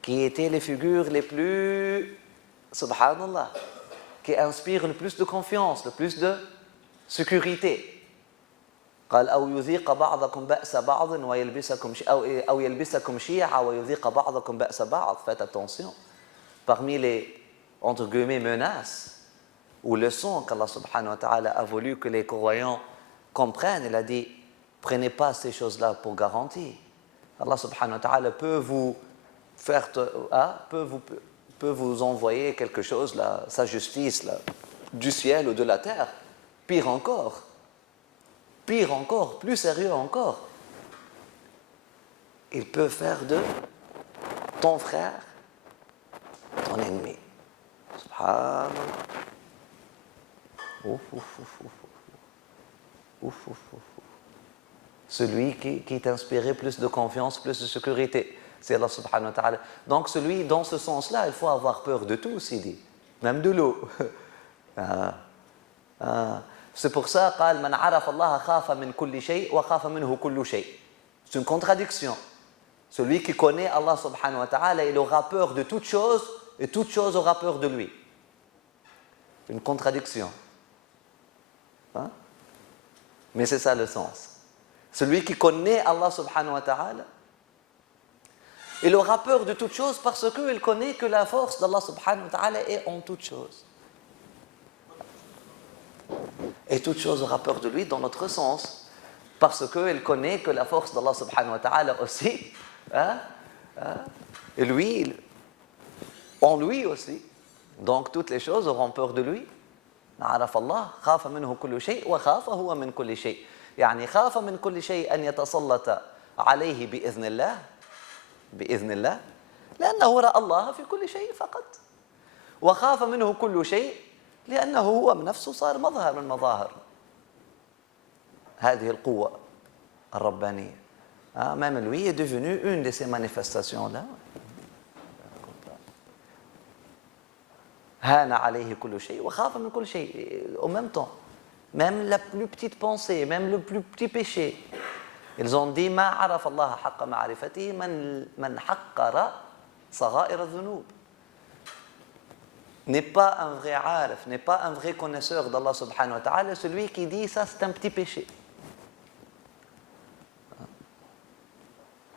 qui étaient les figures les plus, subhanallah, qui inspirent le plus de confiance, le plus de sécurité. قال أو يذيق بعضكم بأس بعض ويلبسكم أو يلبسكم شيعا ويذيق بعضكم بأس بعض. Faites attention. Parmi les, entre guillemets, menaces ou leçons qu'Allah subhanahu wa ta'ala a voulu que les croyants comprennent, il a dit, prenez pas ces choses-là pour garantie. Allah subhanahu wa ta'ala peut vous faire, peut vous envoyer quelque chose, là, sa justice, là, du ciel ou de la terre. Pire encore, plus sérieux encore. Il peut faire de ton frère ton ennemi. Subhanallah. Celui qui t'inspirait plus de confiance, plus de sécurité. C'est Allah subhanahu wa ta'ala. Donc celui, dans ce sens-là, il faut avoir peur de tout, Sidi. Même de l'eau. C'est pour ça, قال من عرف الله خاف من كل شيء وخاف منه كل شيء. C'est une contradiction. Celui qui connaît Allah subhanahu wa ta'ala, il aura peur de toute chose et toute chose aura peur de lui. une contradiction. Hein? Mais c'est ça le sens. Celui qui connaît Allah subhanahu wa ta'ala, il aura peur de toute chose parce qu'il connaît que la force d'Allah subhanahu wa ta'ala est en toute chose. Et toute chose aura peur de lui dans notre sens, parce qu'il connaît que la force d'Allah subhanahu wa ta'ala aussi, et lui, en lui aussi. Donc toutes les choses auront peur de lui. عرف الله خاف منه كل شيء وخاف هو من كل شيء. يعني خاف من كل شيء أن يتسلط عليه بإذن الله لأنه رأى الله في كل شيء فقط. وخاف منه كل شيء لأنه هو نفسه صار مظهر من مظاهر هذه القوة الربانية. Même lui est devenu une de ces manifestations-là. هان عليه كل شيء وخاف من كل شيء. Au même temps, même la plus petite pensée, même le plus petit péché, ils ont dit ما عرف الله حق معرفته من حقر صغائر الذنوب. N'est pas un vrai arif, n'est pas un vrai connaisseur d'Allah subhanahu wa ta'ala, celui qui dit ça c'est un petit péché.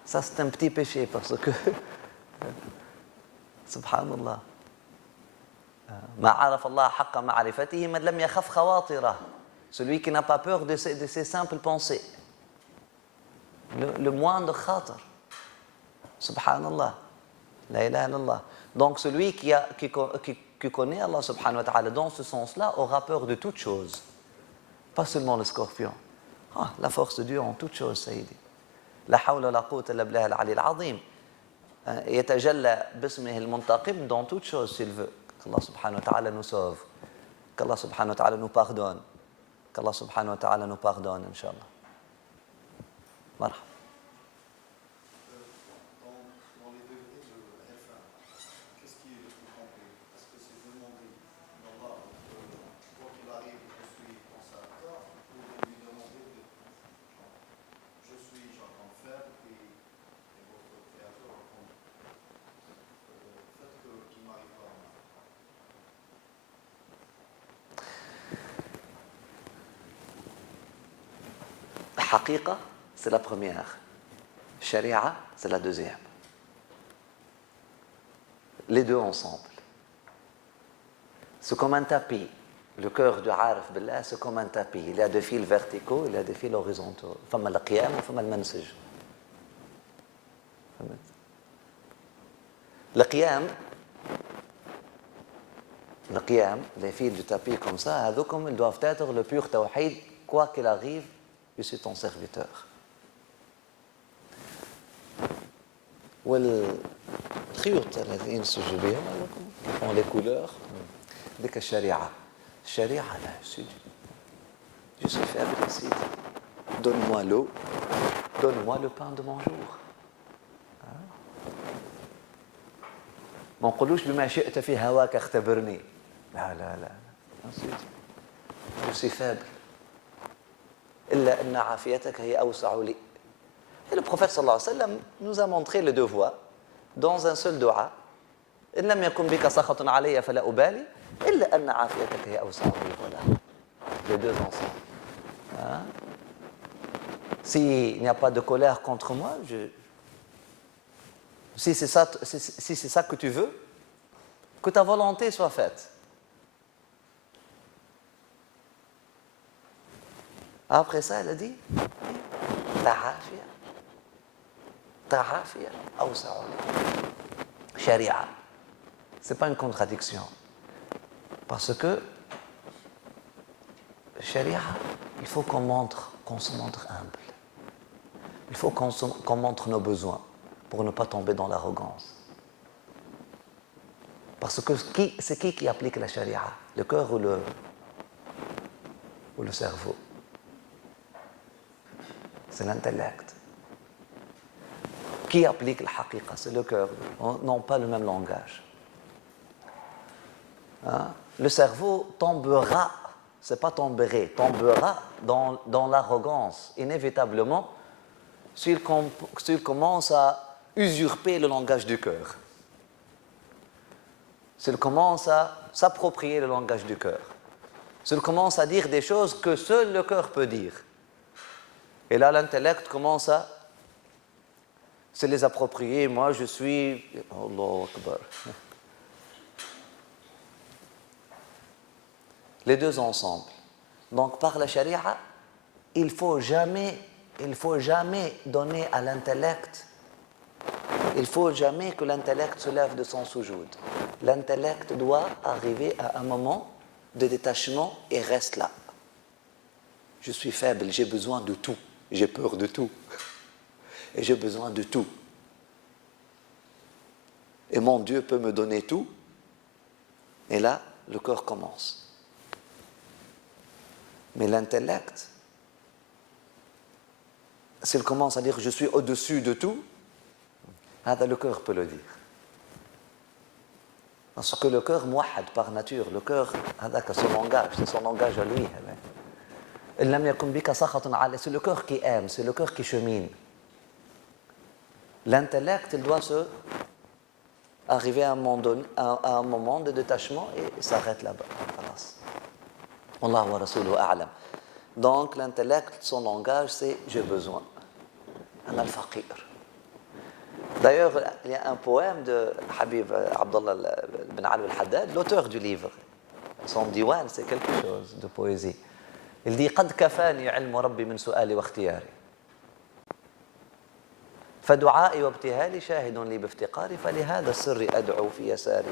Ça c'est un petit péché parce que subhanallah. ما عرف الله حق معرفته من لم يخف خواطره. Celui qui n'a pas peur de ses simples pensées. Le moindre khatar. Subhanallah. La ilaha illallah. Donc celui qui connaît Allah subhanahu wa ta'ala dans ce sens-là aura peur de toutes choses. Pas seulement le scorpion. La force de Dieu en toutes choses, Sayyidi. La hawla la quwwata illa billah al-ali al-azim. يتجلى باسمه المنتقم dans toutes choses s'il veut. Qu'Allah subhanahu wa ta'ala nous sauve. Qu'Allah subhanahu wa ta'ala nous pardonne. Qu'Allah subhanahu wa ta'ala nous pardonne, Inch'Allah. Marhaba. Dans les degrés de F1, qu'est-ce qui est le plus complet? Est-ce que c'est demander d'Allah, quoi qu'il arrive, je suis dans sa tort, ou de lui demander de je suis j'entends faible et votre créateur répond faites qu'il m'arrive pas. Haqiqa, c'est la première. Sharia, c'est la deuxième. Les deux ensemble. C'est comme un tapis. Le cœur du Arif Billah, c'est comme un tapis. Il y a des fils verticaux, il y a des fils horizontaux. فما القيام وفما المنسج. Le qiyam, les fils du tapis comme ça, ils doivent être le pur tawhid, quoi qu'il arrive, je suis ton serviteur. والخيوط الذين سجوا بهم ont les couleurs ديك الشريعة. الشريعة لا سيدي. Je suis faible ici. Donne-moi l'eau, donne-moi le pain de mon jour. ما نقولوش بما شئت في هواك اختبرني. لا لا لا. Je suis faible. إلا أن عافيتك هي أوسع لي. Et le prophète sallallahu alayhi wa sallam nous a montré les deux voies dans un seul dua. إن لم يكن بك سخط علي فلا أبالي إلا أن عافيتك هي أوسع لي. Voilà. Les deux ensemble. Hein? S'il n'y a pas de colère contre moi, si c'est ça que tu veux, que ta volonté soit faite. Après ça, elle a dit ta'afia awsa'u li. Sharia. Ce n'est pas une contradiction. Parce que Sharia, il faut qu'on se montre humble. Il faut qu'on montre nos besoins pour ne pas tomber dans l'arrogance. Parce que c'est qui applique la Sharia? Le cœur ou le cerveau? C'est l'intellect. Qui applique la haqiqa? C'est le cœur. N'ont pas le même langage. Hein? Le cerveau tombera, c'est pas tomberait, tombera dans l'arrogance, inévitablement, s'il commence à usurper le langage du cœur. S'il commence à s'approprier le langage du cœur. S'il commence à dire des choses que seul le cœur peut dire. Et là, l'intellect commence à se les approprier. Moi, je suis... Allahu Akbar. Les deux ensemble. Donc, par la charia, il ne faut jamais donner à l'intellect, il ne faut jamais que l'intellect se lève de son soujoud. L'intellect doit arriver à un moment de détachement et reste là. Je suis faible, j'ai besoin de tout, j'ai peur de tout, et j'ai besoin de tout. Et mon Dieu peut me donner tout, et là, le cœur commence. Mais l'intellect, s'il commence à dire je suis au-dessus de tout, le cœur peut le dire. Parce que le cœur mouahad par nature, le cœur, c'est son langage à lui. C'est le cœur qui aime, c'est le cœur qui chemine. L'intellect, il doit arriver à un moment de détachement et s'arrête là-bas. Wallahu wa rasuluhu a'lam. Donc l'intellect, son langage, c'est j'ai besoin. Ana al-faqir. D'ailleurs, il y a un poème de Habib Abdullah ibn Ali al-Haddad, l'auteur du livre. Son diwan, c'est quelque chose de poésie. Il dit قد كفاني علم ربي من سؤالي واختياري فدعائي وابتهالي شاهد لي بافتقاري فلهذا السر أدعو في يساري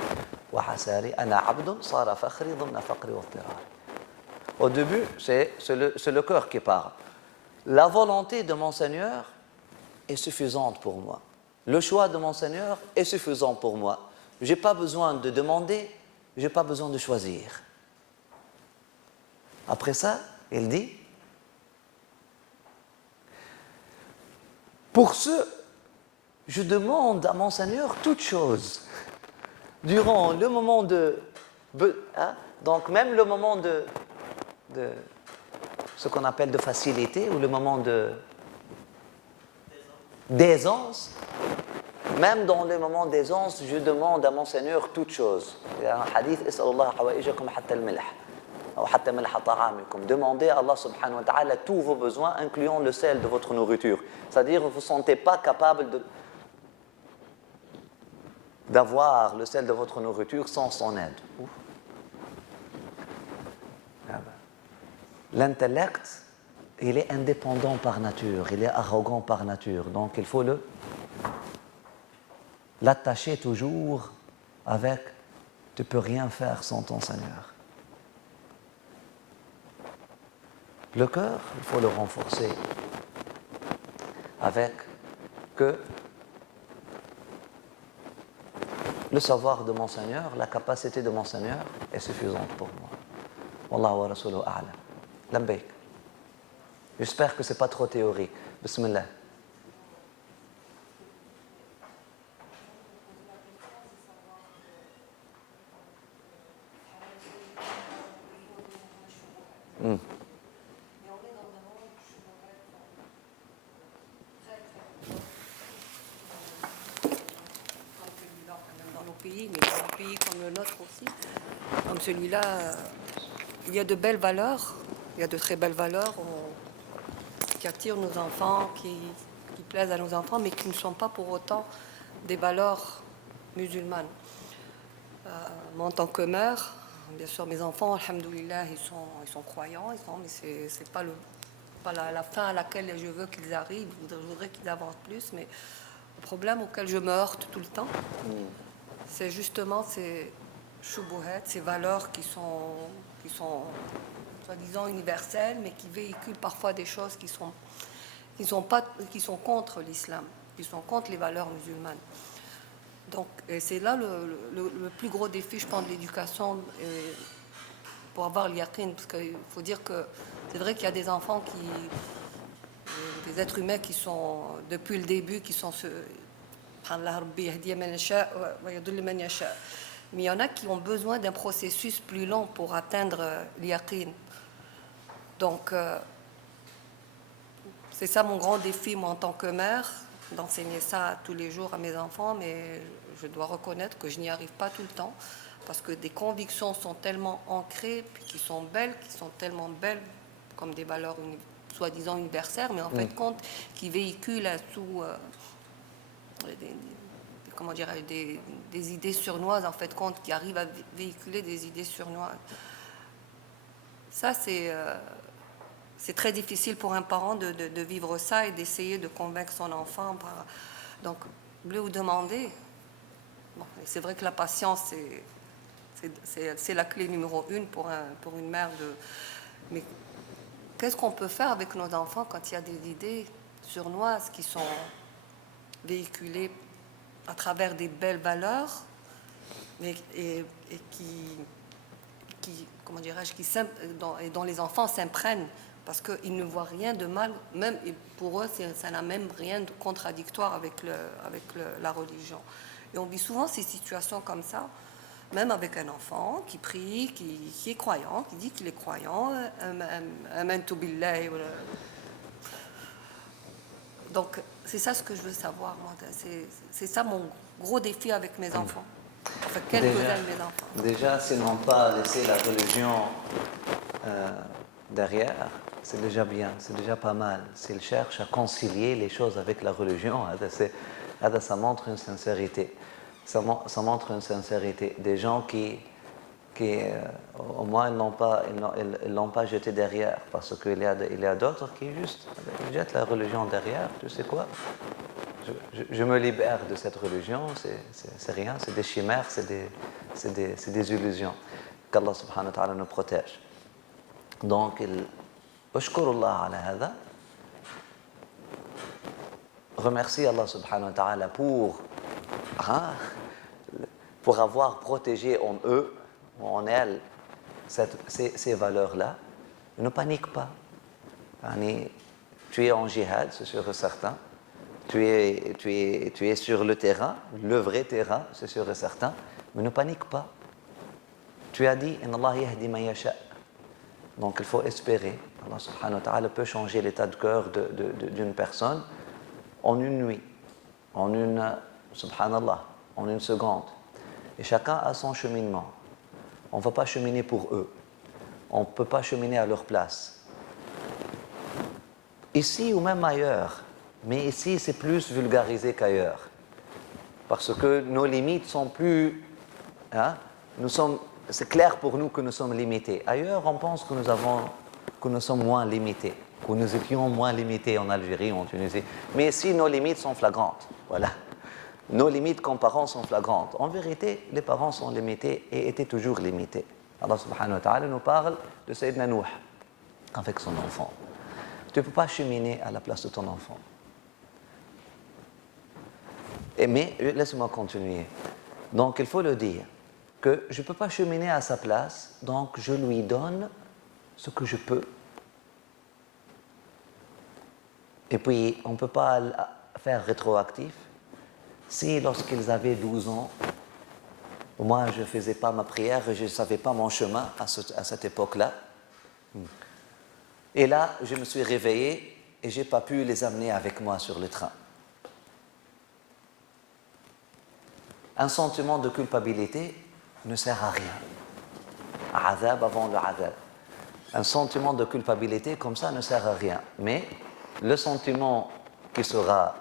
وحساري أنا عبد صار فخري ضمن فقري واضطراري. Au début, c'est le cœur qui parle. La volonté de mon Seigneur est suffisante pour moi. Le choix de mon Seigneur est suffisant pour moi. Je n'ai pas besoin de demander, je n'ai pas besoin de choisir. Après ça, il dit, pour ce, je demande à mon Seigneur toutes choses. Durant le moment donc même le moment de ce qu'on appelle de facilité ou le moment d'aisance, même dans les moments d'aisance, je demande à mon Seigneur toutes choses. Il y a un hadith, demandez à Allah subhanahu wa ta'ala tous vos besoins, incluant le sel de votre nourriture. C'est-à-dire, vous ne vous sentez pas capable d'avoir le sel de votre nourriture sans son aide. L'intellect, il est indépendant par nature, il est arrogant par nature. Donc il faut l'attacher toujours avec « tu ne peux rien faire sans ton Seigneur ». Le cœur, il faut le renforcer avec que le savoir de mon Seigneur, la capacité de mon Seigneur est suffisante pour moi. Wallahu wa rasuluhu a'lam. Lambayk. J'espère que ce n'est pas trop théorique. Bismillah. Pays, mais dans un pays comme le nôtre aussi, comme celui-là, il y a de belles valeurs, il y a de très belles valeurs qui attirent nos enfants, qui plaisent à nos enfants, mais qui ne sont pas pour autant des valeurs musulmanes. Moi, en tant que mère, bien sûr, mes enfants, alhamdoulilah, ils sont croyants, mais c'est pas la fin à laquelle je veux qu'ils arrivent. Je voudrais qu'ils avancent plus, mais le problème auquel je me heurte tout le temps, c'est justement ces shubuhat, ces valeurs qui sont soi-disant universelles, mais qui véhiculent parfois des choses qui sont contre l'islam, qui sont contre les valeurs musulmanes. Donc, et c'est là le plus gros défi, je pense, de l'éducation pour avoir l'yaqin, parce qu'il faut dire que c'est vrai qu'il y a des enfants des êtres humains qui sont, depuis le début, qui sont mais il y en a qui ont besoin d'un processus plus long pour atteindre l'yaqin. Donc, c'est ça mon grand défi, moi, en tant que mère, d'enseigner ça tous les jours à mes enfants, mais je dois reconnaître que je n'y arrive pas tout le temps. parce que des convictions sont tellement ancrées, puis qui sont tellement belles, comme des valeurs soi-disant universelles, mais en fait compte, qui véhiculent comment dirais-je, des idées surnoises, en fait compte, qui arrivent à véhiculer des idées surnoises. Ça, c'est très difficile pour un parent de vivre ça et d'essayer de convaincre son enfant. Donc, je voulais vous demander, bon, c'est vrai que la patience, c'est la clé numéro 1 pour une mère. Mais qu'est-ce qu'on peut faire avec nos enfants quand il y a des idées surnoises qui sont véhiculées à travers des belles valeurs, mais, et qui comment dirais-je, dont les enfants s'imprègnent parce qu'ils ne voient rien de mal, même et pour eux, ça n'a même rien de contradictoire avec la religion. Et on vit souvent ces situations comme ça, même avec un enfant qui prie, qui est croyant, qui dit qu'il est croyant, amantu billahi. Donc, c'est ça ce que je veux savoir, moi. C'est ça mon gros défi avec mes enfants. Enfin, quelques-uns de mes enfants. Déjà, s'ils n'ont pas laissé la religion derrière, c'est déjà bien, c'est déjà pas mal. S'ils cherchent à concilier les choses avec la religion, ça montre une sincérité. Ça montre une sincérité. Des gens qui au moins, ils l'ont pas jeté derrière, parce qu'il y a d'autres qui juste jettent la religion derrière. Tu sais quoi? Je me libère de cette religion, c'est rien, c'est des chimères, c'est des illusions. Qu'Allah subhanahu wa ta'ala nous protège. Donc, Ushkurullah ala hadha. Remercie Allah subhanahu wa ta'ala pour avoir protégé en eux, en elles, ces valeurs-là. Ne panique pas. Tu es en jihad, c'est sûr et certain. Tu es sur le terrain, le vrai terrain, c'est sûr et certain. Mais ne panique pas. Tu as dit, Inna Allah yahdi man yasha. Donc il faut espérer. Allah subhanahu wa ta'ala peut changer l'état de cœur d'une personne en une nuit, subhanallah, en une seconde. Et chacun a son cheminement. On ne va pas cheminer pour eux. On ne peut pas cheminer à leur place. Ici ou même ailleurs, mais ici c'est plus vulgarisé qu'ailleurs. Parce que nos limites sont plus... c'est clair pour nous que nous sommes limités. Ailleurs, on pense que nous sommes moins limités, que nous étions moins limités en Algérie, en Tunisie. Mais ici, nos limites sont flagrantes. Voilà. Nos limites comme parents sont flagrantes. En vérité, les parents sont limités et étaient toujours limités. Allah subhanahu wa ta'ala nous parle de Sayyidina Nuh avec son enfant. Tu ne peux pas cheminer à la place de ton enfant. Mais laisse-moi continuer. Donc il faut le dire, que je ne peux pas cheminer à sa place, donc je lui donne ce que je peux. Et puis, on ne peut pas faire rétroactif. Si, lorsqu'ils avaient 12 ans, moi, je ne faisais pas ma prière et je ne savais pas mon chemin à cette époque-là. Et là, je me suis réveillé et je n'ai pas pu les amener avec moi sur le train. Un sentiment de culpabilité ne sert à rien. Azab avant le azab. Un sentiment de culpabilité comme ça ne sert à rien. Mais le sentiment qui sera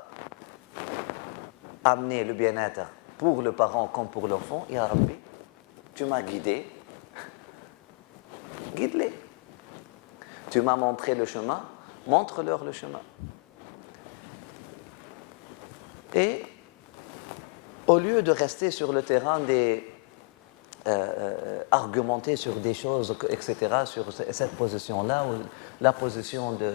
amené le bien-être pour le parent comme pour l'enfant, Ya Rabbi, tu m'as guidé, guide-les. Tu m'as montré le chemin, montre-leur le chemin. Et au lieu de rester sur le terrain argumenter sur des choses, etc., sur cette position-là, ou la position de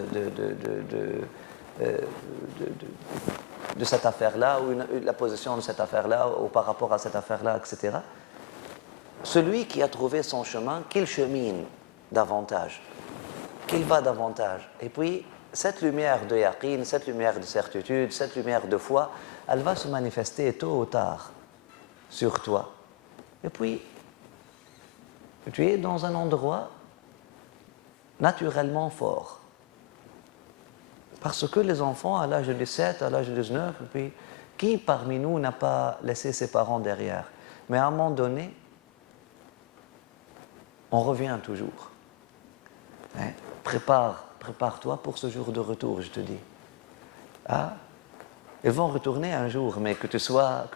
cette affaire-là, ou la position de cette affaire-là, ou par rapport à cette affaire-là, etc., celui qui a trouvé son chemin, qu'il chemine davantage, qu'il va davantage. Et puis, cette lumière de yaqin, cette lumière de certitude, cette lumière de foi, elle va se manifester tôt ou tard sur toi. Et puis, tu es dans un endroit naturellement fort. Parce que les enfants, à l'âge de 17, à l'âge de 19, et puis, qui parmi nous n'a pas laissé ses parents derrière? Mais à un moment donné, on revient toujours. Hein? Prépare-toi pour ce jour de retour, je te dis. Ah, ils vont retourner un jour, mais que tu sois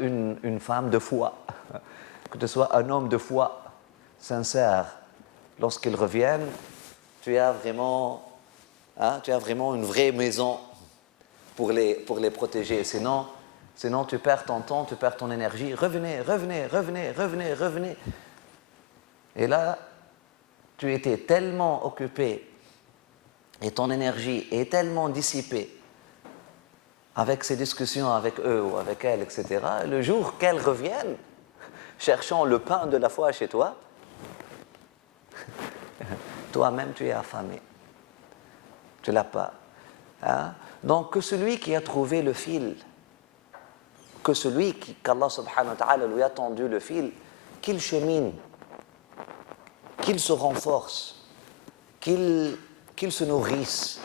une femme de foi, que tu sois un homme de foi, sincère. Lorsqu'ils reviennent, tu as vraiment une vraie maison pour les protéger. Sinon, tu perds ton temps, tu perds ton énergie. Revenez. Et là, tu étais tellement occupé et ton énergie est tellement dissipée avec ces discussions avec eux ou avec elles, etc. Le jour qu'elles reviennent, cherchant le pain de la foi chez toi, toi-même tu es affamé. Tu ne l'as pas. Hein? Donc que celui qui a trouvé le fil, qu'Allah subhanahu wa ta'ala lui a tendu le fil, qu'il chemine, qu'il se renforce, qu'il se nourrisse,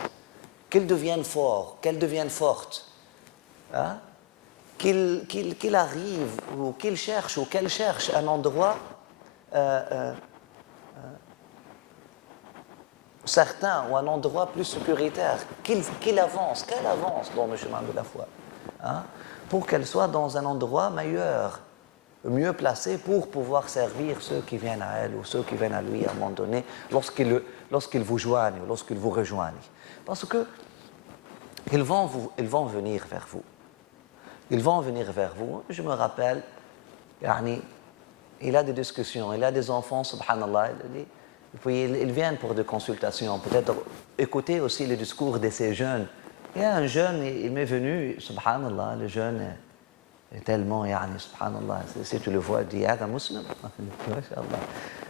qu'il devienne fort, qu'elle devienne forte, hein? qu'il arrive ou qu'il cherche ou qu'elle cherche un endroit certain ou un endroit plus sécuritaire, qu'elle avance dans le chemin de la foi, hein? Pour qu'elle soit dans un endroit meilleur, mieux placé pour pouvoir servir ceux qui viennent à elle ou ceux qui viennent à lui à un moment donné, lorsqu'ils vous joignent ou lorsqu'ils vous rejoignent. Parce que ils vont venir vers vous. Ils vont venir vers vous. Je me rappelle, il a des discussions, il a des enfants, subhanallah, et puis ils viennent pour des consultations, peut-être écouter aussi les discours de ces jeunes. Il y a un jeune, il m'est venu, subhanallah, le jeune est tellement, subhanallah, si tu le vois, il dit, un musulman,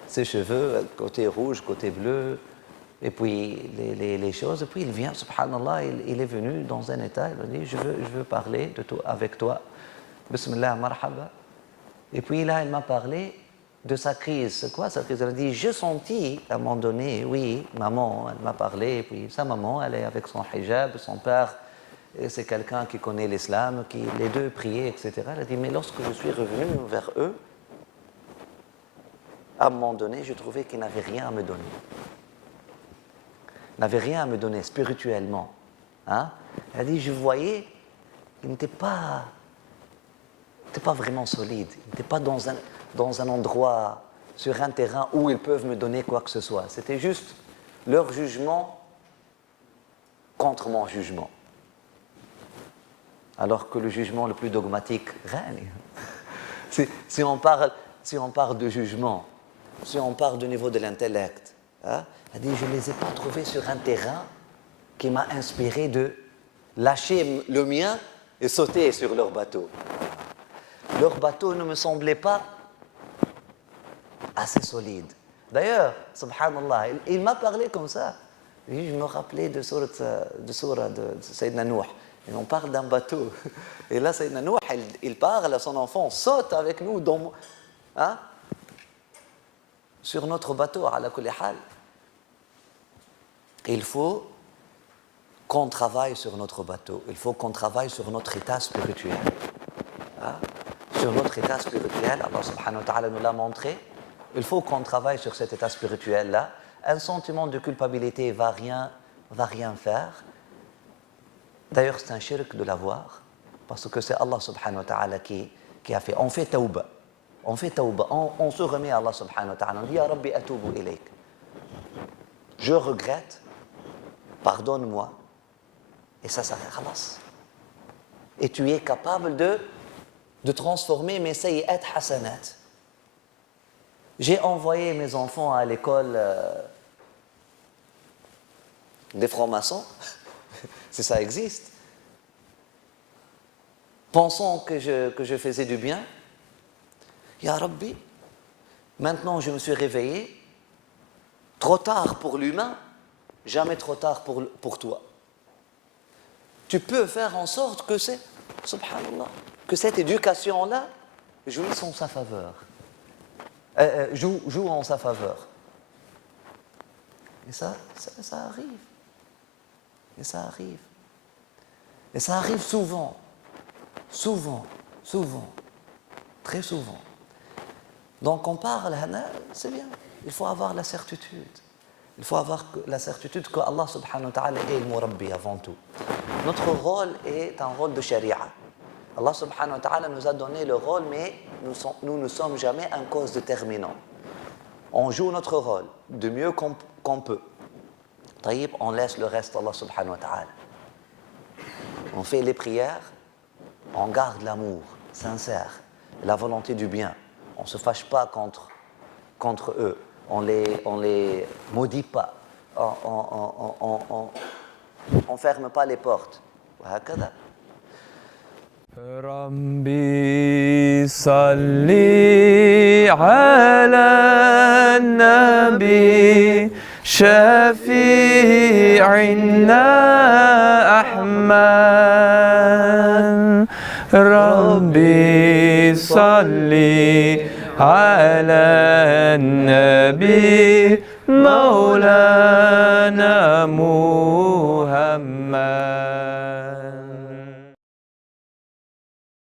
ses cheveux, côté rouge, côté bleu, et puis les choses, et puis il vient, subhanallah, il est venu dans un état, il a dit, je veux parler avec toi, bismillah, marhaba. Et puis là, il m'a parlé de sa crise. C'est quoi sa crise? Elle a dit, j'ai senti à un moment donné, oui, maman, elle m'a parlé, et puis sa maman, elle est avec son hijab, son père, c'est quelqu'un qui connaît l'islam, qui les deux priaient, etc. Elle a dit, mais lorsque je suis revenu vers eux, à un moment donné, je trouvais qu'ils n'avaient rien à me donner. Ils n'avaient rien à me donner spirituellement. Hein? Elle a dit, je voyais qu'ils n'étaient pas vraiment solides. Ils n'étaient pas dans un endroit, sur un terrain où ils peuvent me donner quoi que ce soit. C'était juste leur jugement contre mon jugement. Alors que le jugement le plus dogmatique règne. Si on parle de jugement, si on parle du niveau de l'intellect, hein, elle dit, je ne les ai pas trouvés sur un terrain qui m'a inspiré de lâcher le mien et sauter sur leur bateau. Leur bateau ne me semblait pas assez solide. D'ailleurs, subhanallah, il m'a parlé comme ça. Je me rappelais de surah de Sayyidina Nuh. Et on parle d'un bateau. Et là, Sayyidina Nuh, il parle à son enfant, saute avec nous sur notre bateau, ala kulli hal. Il faut qu'on travaille sur notre bateau. Il faut qu'on travaille sur notre état spirituel. Hein? Sur notre état spirituel, Allah subhanahu wa ta'ala nous l'a montré. Il faut qu'on travaille sur cet état spirituel-là. Un sentiment de culpabilité ne va rien faire. D'ailleurs, c'est un shirk de l'avoir, parce que c'est Allah subhanahu wa ta'ala qui a fait. On fait tawba. On se remet à Allah subhanahu wa ta'ala. On dit, Ya Rabbi atubu ilayk. Je regrette, pardonne-moi. Et ça s'arrête, khalas. Et tu es capable de transformer mes sayyi'at hasanat. J'ai envoyé mes enfants à l'école des francs-maçons, si ça existe, pensant que je faisais du bien. Ya Rabbi, maintenant je me suis réveillé, trop tard pour l'humain, jamais trop tard pour toi. Tu peux faire en sorte que subhanallah, que cette éducation-là jouisse en sa faveur. Joue en sa faveur. Et ça arrive. Et ça arrive. Et ça arrive souvent. Très souvent. Donc on parle, c'est bien. Il faut avoir la certitude. Il faut avoir la certitude que Allah subhanahu wa ta'ala est le Murabbi avant tout. Notre rôle est un rôle de sharia. Allah subhanahu wa ta'ala nous a donné le rôle, mais nous ne sommes jamais un cause déterminant. On joue notre rôle du mieux qu'on peut. Taïb, on laisse le reste à Allah subhanahu wa ta'ala. On fait les prières, on garde l'amour sincère, la volonté du bien. On ne se fâche pas contre eux. On les maudit pas. On ferme pas les portes. وهكذا. ربي صلي على النبي شفيعنا أحمد ربي صلي على النبي مولانا محمد